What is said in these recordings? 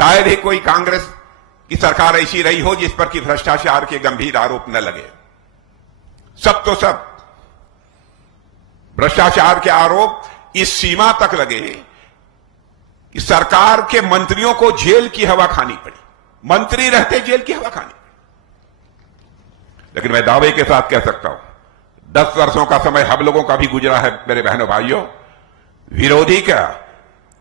शायद ही कोई कांग्रेस की सरकार ऐसी रही हो जिस पर कि भ्रष्टाचार के गंभीर आरोप न लगे। सब तो सब भ्रष्टाचार के आरोप इस सीमा तक लगे कि सरकार के मंत्रियों को जेल की हवा खानी पड़ी, मंत्री रहते जेल की हवा खानी पड़ी। लेकिन मैं दावे के साथ कह सकता हूं, 10 वर्षों का समय हम लोगों का भी गुजरा है मेरे बहनों भाइयों। विरोधी का,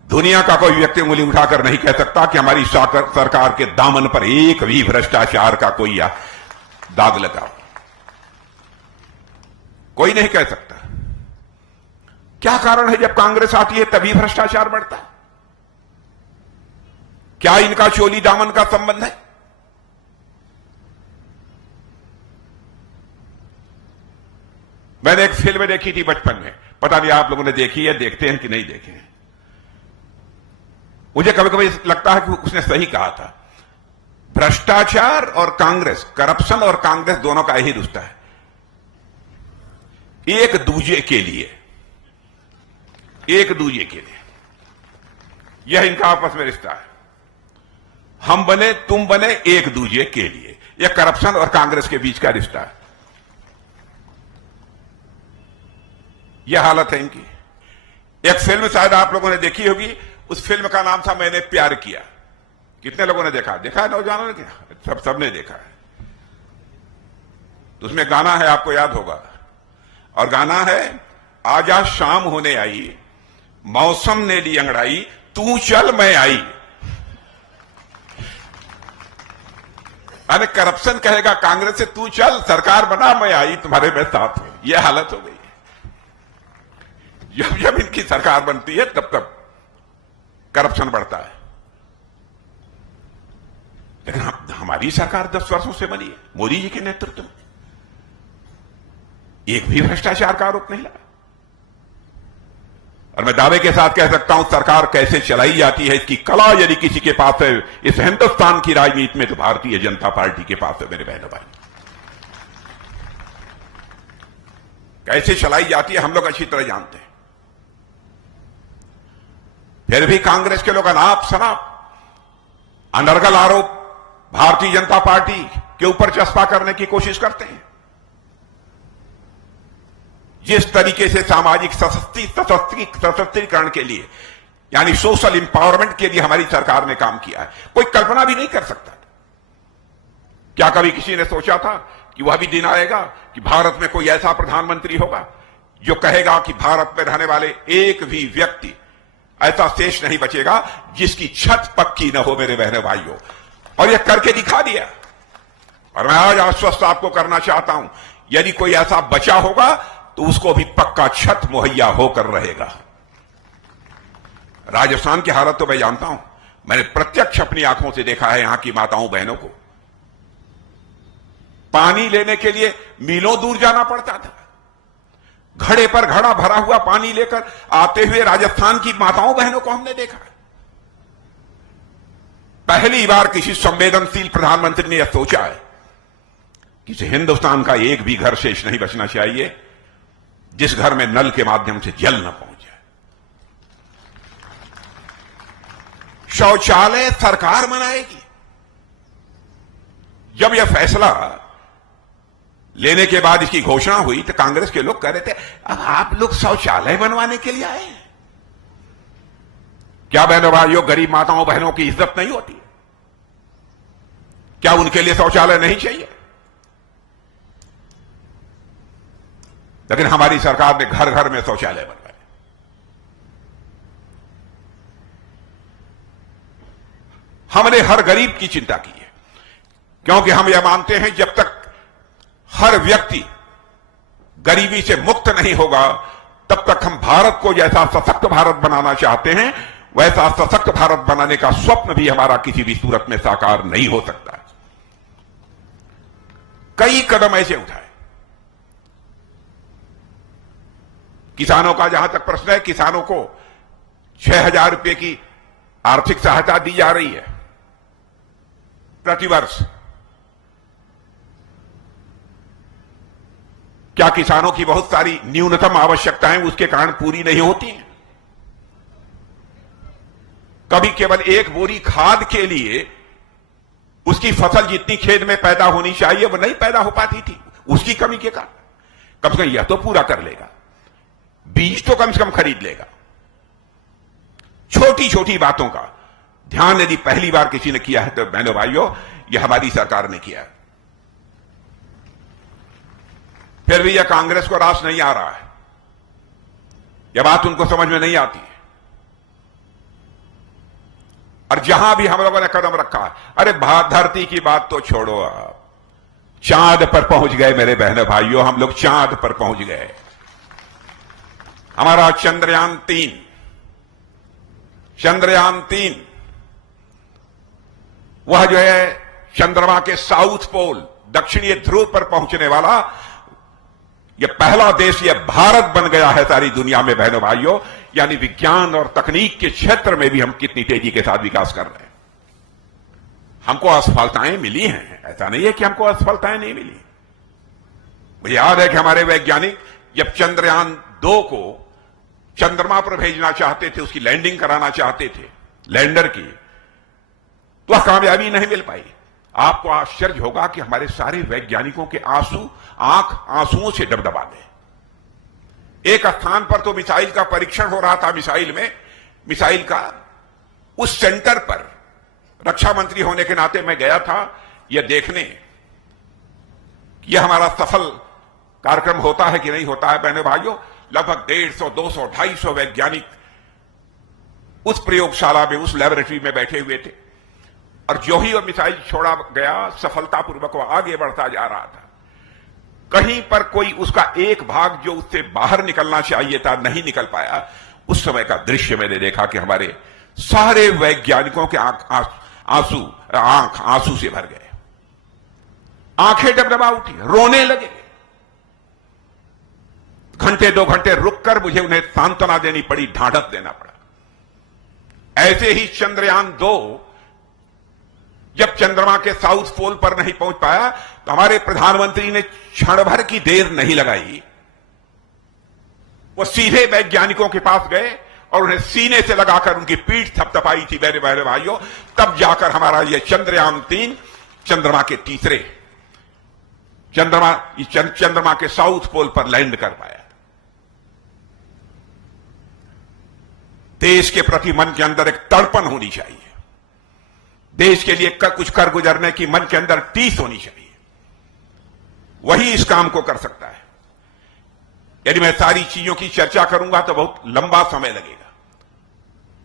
दुनिया का कोई व्यक्ति उंगली उठाकर नहीं कह सकता कि हमारी सरकार के दामन पर एक भी भ्रष्टाचार का कोई दाग लगा। कोई नहीं कह सकता। क्या कारण है जब कांग्रेस आती है तभी भ्रष्टाचार बढ़ता है? क्या इनका चोली दामन का संबंध है? मैंने एक फिल्म देखी थी बचपन में, पता नहीं आप लोगों ने देखी है, देखते हैं कि नहीं देखे हैं। मुझे कभी कभी लगता है कि उसने सही कहा था, भ्रष्टाचार और कांग्रेस, करप्शन और कांग्रेस दोनों का यही रिश्ता है, एक दूजे के लिए, एक दूजे के लिए। यह इनका आपस में रिश्ता है। हम बने तुम बने एक दूजे के लिए। यह करप्शन और कांग्रेस के बीच का रिश्ता है। यह हालत है इनकी। एक फिल्म शायद आप लोगों ने देखी होगी, उस फिल्म का नाम था मैंने प्यार किया। कितने लोगों ने देखा? देखा है नौजवानों ने? क्या सबने देखा है। तो उसमें गाना है, आपको याद होगा, और गाना है, आजा शाम होने आई, मौसम ने ली अंगड़ाई, तू चल मैं आई। अरे करप्शन कहेगा कांग्रेस से, तू चल सरकार बना, मैं आई तुम्हारे में साथ में। यह हालत हो गई है। जब जब इनकी सरकार बनती है तब तब करप्शन बढ़ता है। लेकिन हमारी सरकार 10 वर्षों से बनी है, मोदी जी के नेतृत्व में, एक भी भ्रष्टाचार का आरोप नहीं लगा। और मैं दावे के साथ कह सकता हूं, सरकार कैसे चलाई जाती है इसकी कला यदि किसी के पास है इस हिंदुस्तान की राजनीति में, तो भारतीय जनता पार्टी के पास है मेरे बहनों भाई। कैसे चलाई जाती है हम लोग अच्छी तरह जानते हैं। फिर भी कांग्रेस के लोग अनाप शनाप अनर्गल आरोप भारतीय जनता पार्टी के ऊपर चस्पा करने की कोशिश करते हैं। जिस तरीके से सामाजिक सशक्तिकरण के लिए, यानी सोशल इंपावरमेंट के लिए हमारी सरकार ने काम किया है, कोई कल्पना भी नहीं कर सकता। क्या कभी किसी ने सोचा था कि वह भी दिन आएगा कि भारत में कोई ऐसा प्रधानमंत्री होगा जो कहेगा कि भारत में रहने वाले एक भी व्यक्ति ऐसा शेष नहीं बचेगा जिसकी छत पक्की न हो मेरे बहनों भाइयों? और यह करके दिखा दिया। और मैं आज आश्वस्त आपको करना चाहता हूं, यदि कोई ऐसा बचा होगा तो उसको भी पक्का छत मुहैया होकर रहेगा। राजस्थान की हालत तो मैं जानता हूं, मैंने प्रत्यक्ष अपनी आंखों से देखा है। यहां की माताओं बहनों को पानी लेने के लिए मीलों दूर जाना पड़ता था। घड़े पर घड़ा भरा हुआ पानी लेकर आते हुए राजस्थान की माताओं बहनों को हमने देखा। पहली बार किसी संवेदनशील प्रधानमंत्री ने यह सोचा है कि हिंदुस्तान का एक भी घर शेष नहीं बचना चाहिए जिस घर में नल के माध्यम से जल न पहुंच जाए। शौचालय सरकार बनाएगी। जब यह फैसला लेने के बाद इसकी घोषणा हुई तो कांग्रेस के लोग कह रहे थे, अब आप लोग शौचालय बनवाने के लिए आए हैं क्या? बहनों भाइयों, गरीब माताओं बहनों की इज्जत नहीं होती? क्या उनके लिए शौचालय नहीं चाहिए? लेकिन हमारी सरकार ने घर घर में शौचालय बनवाए। हमने हर गरीब की चिंता की है, क्योंकि हम यह मानते हैं जब तक हर व्यक्ति गरीबी से मुक्त नहीं होगा तब तक हम भारत को जैसा सशक्त भारत बनाना चाहते हैं वैसा सशक्त भारत बनाने का स्वप्न भी हमारा किसी भी सूरत में साकार नहीं हो सकता। कई कदम ऐसे उठाए। किसानों का जहां तक प्रश्न है, किसानों को 6,000 रुपए की आर्थिक सहायता दी जा रही है प्रतिवर्ष। क्या किसानों की बहुत सारी न्यूनतम आवश्यकताएं उसके कारण पूरी नहीं होती हैं? कभी केवल एक बोरी खाद के लिए उसकी फसल जितनी खेत में पैदा होनी चाहिए वो नहीं पैदा हो पाती थी, उसकी कमी के कारण। कम से कम यह तो पूरा कर लेगा, बीज तो कम से कम खरीद लेगा। छोटी छोटी बातों का ध्यान यदि पहली बार किसी ने किया है तो बहनों भाइयों यह हमारी सरकार ने किया है। फिर भी यह कांग्रेस को रास नहीं आ रहा है, यह बात उनको समझ में नहीं आती है। और जहां भी हम लोगों ने कदम रखा है, अरे धरती की बात तो छोड़ो, आप चांद पर पहुंच गए मेरे बहनों भाइयों, हम लोग चांद पर पहुंच गए। हमारा चंद्रयान-3 वह जो है चंद्रमा के साउथ पोल दक्षिणी ध्रुव पर पहुंचने वाला यह पहला देश यह भारत बन गया है सारी दुनिया में बहनों भाइयों। यानी विज्ञान और तकनीक के क्षेत्र में भी हम कितनी तेजी के साथ विकास कर रहे हैं। हमको असफलताएं मिली हैं, ऐसा नहीं है कि हमको असफलताएं नहीं मिली। मुझे याद है कि हमारे वैज्ञानिक जब चंद्रयान-2 को चंद्रमा पर भेजना चाहते थे, उसकी लैंडिंग कराना चाहते थे लैंडर की, तो वह कामयाबी नहीं मिल पाई। आपको आश्चर्य होगा कि हमारे सारे वैज्ञानिकों के आंख आंसुओं से डबडबा गए। एक स्थान पर तो मिसाइल का परीक्षण हो रहा था, मिसाइल का उस सेंटर पर रक्षा मंत्री होने के नाते मैं गया था यह देखने कि यह हमारा सफल कार्यक्रम होता है कि नहीं होता है। बहनों भाइयों, लगभग 150, 200, 250 वैज्ञानिक उस प्रयोगशाला में, उस लैबोरेटरी में बैठे हुए थे। और जो ही वह मिसाइल छोड़ा गया, सफलतापूर्वक वह आगे बढ़ता जा रहा था। कहीं पर कोई उसका एक भाग जो उससे बाहर निकलना चाहिए था नहीं निकल पाया। उस समय का दृश्य मैंने देखा कि हमारे सारे वैज्ञानिकों के आंख आंसू से भर गए, आंखें डबडबा उठी, रोने लगे। घंटे 2 घंटे रुककर मुझे उन्हें सांत्वना देनी पड़ी, ढांढस देना पड़ा। ऐसे ही चंद्रयान-2 जब चंद्रमा के साउथ पोल पर नहीं पहुंच पाया तो हमारे प्रधानमंत्री ने क्षण भर की देर नहीं लगाई, वो सीधे वैज्ञानिकों के पास गए और उन्हें सीने से लगाकर उनकी पीठ थपथपाई थी। मेरे बहने भाइयों, तब जाकर हमारा यह चंद्रयान-3 चंद्रमा के चंद्रमा के साउथ पोल पर लैंड कर पाया। देश के प्रति मन के अंदर एक तड़पन होनी चाहिए, देश के लिए कुछ कर गुजरने की मन के अंदर टीस होनी चाहिए, वही इस काम को कर सकता है। यदि मैं सारी चीजों की चर्चा करूंगा तो बहुत लंबा समय लगेगा।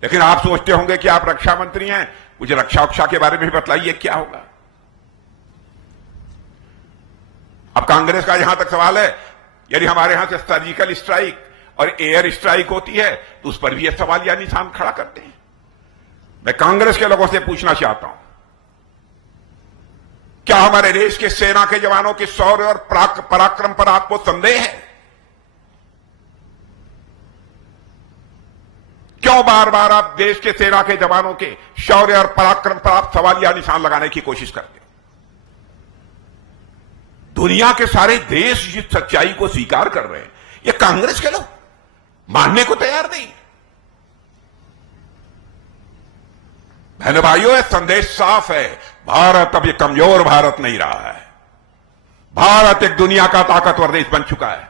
लेकिन आप सोचते होंगे कि आप रक्षा मंत्री हैं, मुझे रक्षा के बारे में भी बतलाइए क्या होगा। अब कांग्रेस का जहां तक सवाल है, यदि हमारे यहां से सर्जिकल स्ट्राइक और एयर स्ट्राइक होती है तो उस पर भी यह सवाल या निशान खड़ा करते हैं। मैं कांग्रेस के लोगों से पूछना चाहता हूं, क्या हमारे देश के सेना के जवानों के शौर्य और पराक्रम पर आपको संदेह है? क्यों बार बार आप देश के सेना के जवानों के शौर्य और पराक्रम पर आप सवालिया निशान लगाने की कोशिश करते हैं? दुनिया के सारे देश जिस सच्चाई को स्वीकार कर रहे हैं, ये कांग्रेस के लोग मानने को तैयार नहीं। बहनों भाइयों, यह संदेश साफ है, भारत अब ये कमजोर भारत नहीं रहा है। भारत एक दुनिया का ताकतवर देश बन चुका है।